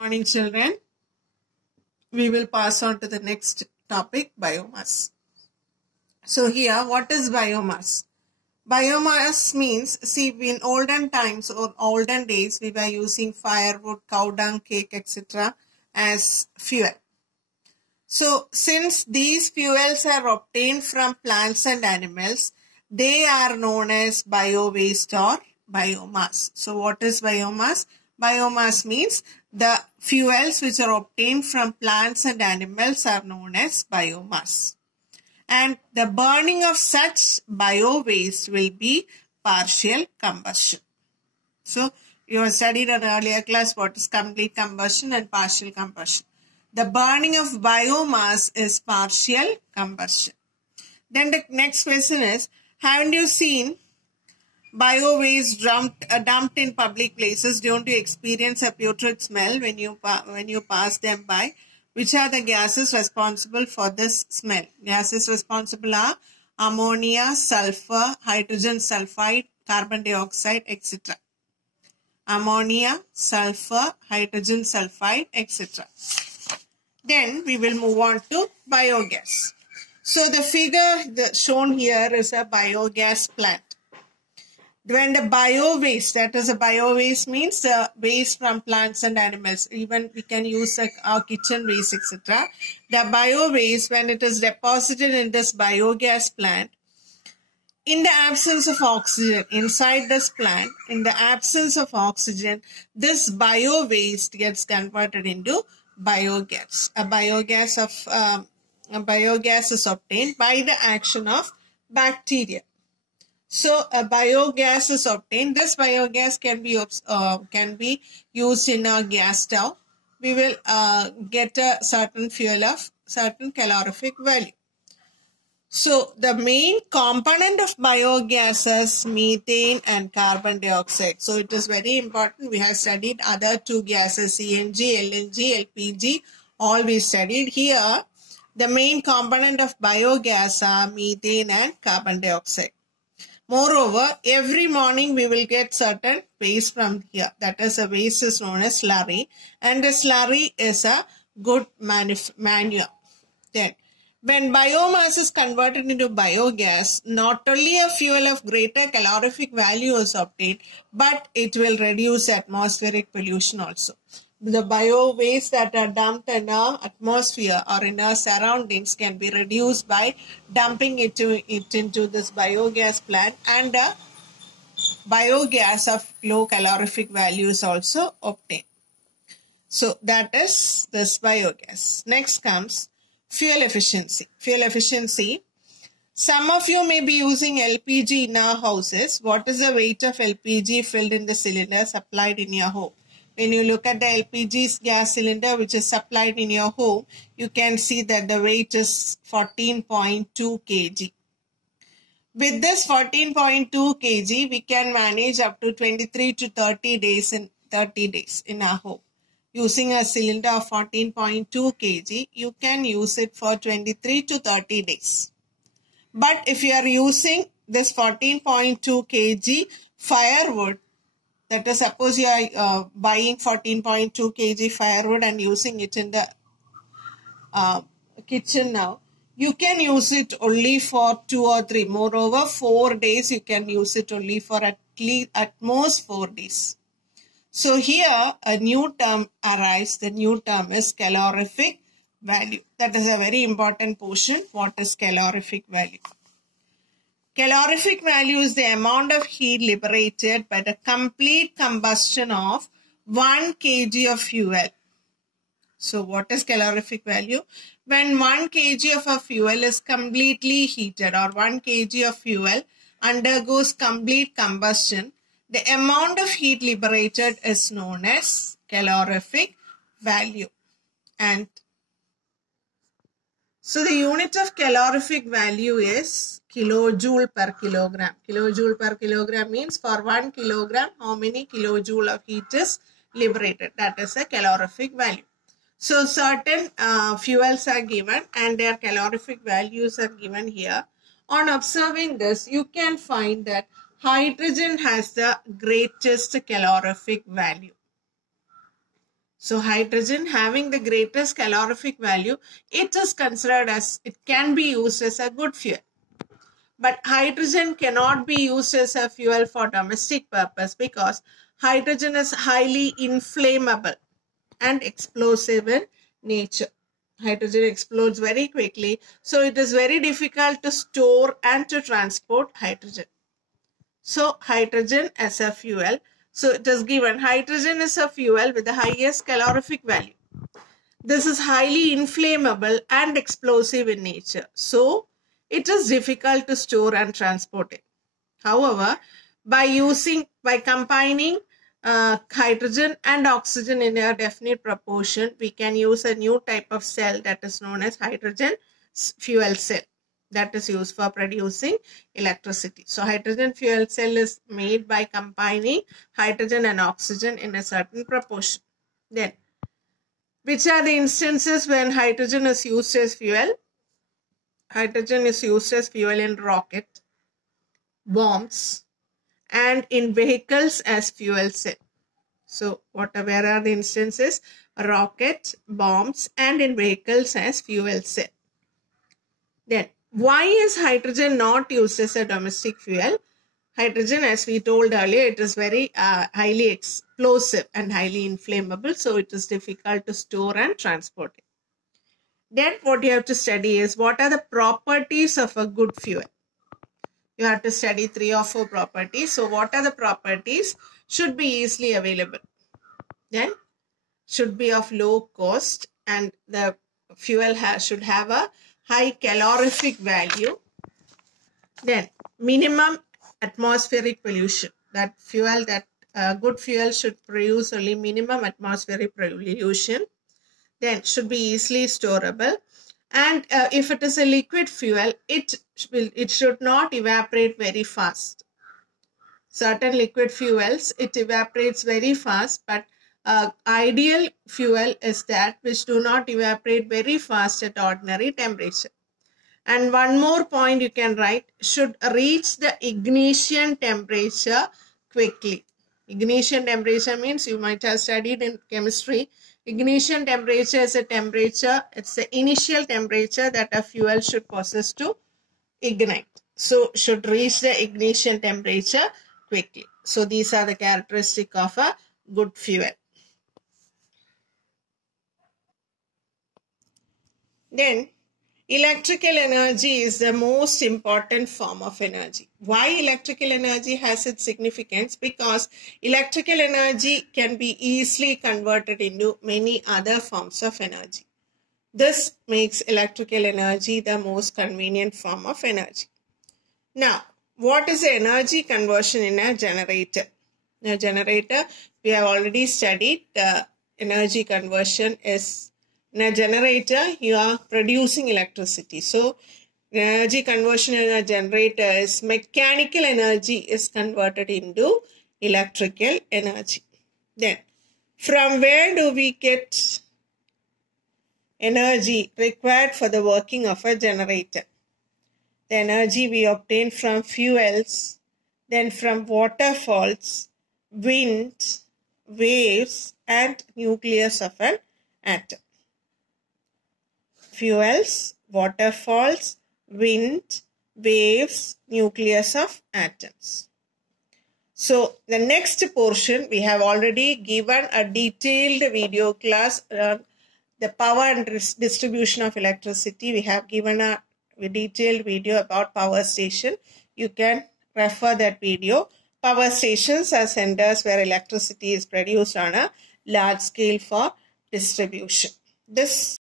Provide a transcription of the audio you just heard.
Morning, children. We will pass on to the next topic, biomass. So here, what is biomass? Biomass means, see, in olden times or olden days, we were using firewood, cow dung, cake, etc. as fuel. So since these fuels are obtained from plants and animals, they are known as bio-waste or biomass. So what is biomass? Biomass means the fuels which are obtained from plants and animals are known as biomass. And the burning of such bio-waste will be partial combustion. So you have studied in earlier class what is complete combustion and partial combustion. The burning of biomass is partial combustion. Then the next question is, haven't you seen bio-waste dumped in public places? Don't you experience a putrid smell when you pass them by? Which are the gases responsible for this smell? Gases responsible are ammonia, sulfur, hydrogen sulfide, carbon dioxide, etc. Ammonia, sulfur, hydrogen sulfide, etc. Then we will move on to biogas. So the figure shown here is a biogas plant. When the bio-waste, that is a bio-waste means waste from plants and animals, even we can use our kitchen waste, etc. The bio-waste, when it is deposited in this biogas plant, in the absence of oxygen inside this plant, in the absence of oxygen, this bio-waste gets converted into biogas. A biogas is obtained by the action of bacteria. So a biogas is obtained. This biogas can be used in a gas stove. We will get a certain fuel of certain calorific value. So the main component of biogas is methane and carbon dioxide. So it is very important. We have studied other two gases, CNG, LNG, LPG, all we studied. Here, the main component of biogas are methane and carbon dioxide. Moreover, every morning we will get certain waste from here. That is, a waste is known as slurry, and the slurry is a good manure. Then, when biomass is converted into biogas, not only a fuel of greater calorific value is obtained, but it will reduce atmospheric pollution also. The bio waste that are dumped in our atmosphere or in our surroundings can be reduced by dumping it into this biogas plant, and the biogas of low calorific value is also obtained. So that is this biogas. Next comes fuel efficiency. Fuel efficiency. Some of you may be using LPG in our houses. What is the weight of LPG filled in the cylinder supplied in your home? When you look at the LPG gas cylinder which is supplied in your home, you can see that the weight is 14.2 kg. With this 14.2 kg, we can manage up to 23 to 30 days in our home. Using a cylinder of 14.2 kg, you can use it for 23 to 30 days. But if you are using this 14.2 kg firewood, that is, suppose you are buying 14.2 kg firewood and using it in the kitchen now, you can use it only for 2 or 3. Moreover, 4 days you can use it only for at most 4 days. So here a new term arises. The new term is calorific value. That is a very important portion. What is calorific value? Calorific value is the amount of heat liberated by the complete combustion of 1 kg of fuel. So what is calorific value? When 1 kg of a fuel is completely heated, or 1 kg of fuel undergoes complete combustion, the amount of heat liberated is known as calorific value. And so the unit of calorific value is kilojoule per kilogram. Kilojoule per kilogram means for 1 kilogram, how many kilojoule of heat is liberated. That is a calorific value. So certain fuels are given and their calorific values are given here. On observing this, you can find that hydrogen has the greatest calorific value. So hydrogen having the greatest calorific value, it is considered as, it can be used as a good fuel. But hydrogen cannot be used as a fuel for domestic purpose because hydrogen is highly inflammable and explosive in nature. Hydrogen explodes very quickly, so it is very difficult to store and to transport hydrogen. So hydrogen as a fuel. So it is given hydrogen is a fuel with the highest calorific value. This is highly inflammable and explosive in nature. So it is difficult to store and transport it. However, by combining hydrogen and oxygen in a definite proportion, we can use a new type of cell that is known as hydrogen fuel cell, that is used for producing electricity. So hydrogen fuel cell is made by combining hydrogen and oxygen in a certain proportion. Then, which are the instances when hydrogen is used as fuel? Hydrogen is used as fuel in rocket, bombs, and in vehicles as fuel cell. So where are the instances? Rocket, bombs, and in vehicles as fuel cell. Then, why is hydrogen not used as a domestic fuel? Hydrogen, as we told earlier, it is very highly explosive and highly inflammable, so it is difficult to store and transport it. Then what you have to study is what are the properties of a good fuel. You have to study 3 or 4 properties. So what are the properties? Should be easily available. Then should be of low cost, and the fuel should have a high calorific value. Then minimum atmospheric pollution. That good fuel should produce only minimum atmospheric pollution. Then should be easily storable, and if it is a liquid fuel, it should not evaporate very fast. Certain liquid fuels, it evaporates very fast, but ideal fuel is that which do not evaporate very fast at ordinary temperature. And one more point you can write, should reach the ignition temperature quickly. Ignition temperature means, you might have studied in chemistry, ignition temperature is a temperature, it's the initial temperature that a fuel should possess to ignite. So should reach the ignition temperature quickly. So these are the characteristics of a good fuel. Then electrical energy is the most important form of energy. Why electrical energy has its significance? Because electrical energy can be easily converted into many other forms of energy. This makes electrical energy the most convenient form of energy. Now, what is the energy conversion in a generator? In a generator, we have already studied the energy conversion is, in a generator, you are producing electricity. So, energy conversion in a generator is mechanical energy is converted into electrical energy. Then, from where do we get energy required for the working of a generator? The energy we obtain from fuels, then from waterfalls, wind, waves, and nucleus of an atom. Fuels, waterfalls, wind, waves, nucleus of atoms. So the next portion, we have already given a detailed video class on the power and distribution of electricity. We have given a detailed video about power station. You can refer that video. Power stations are centers where electricity is produced on a large scale for distribution. This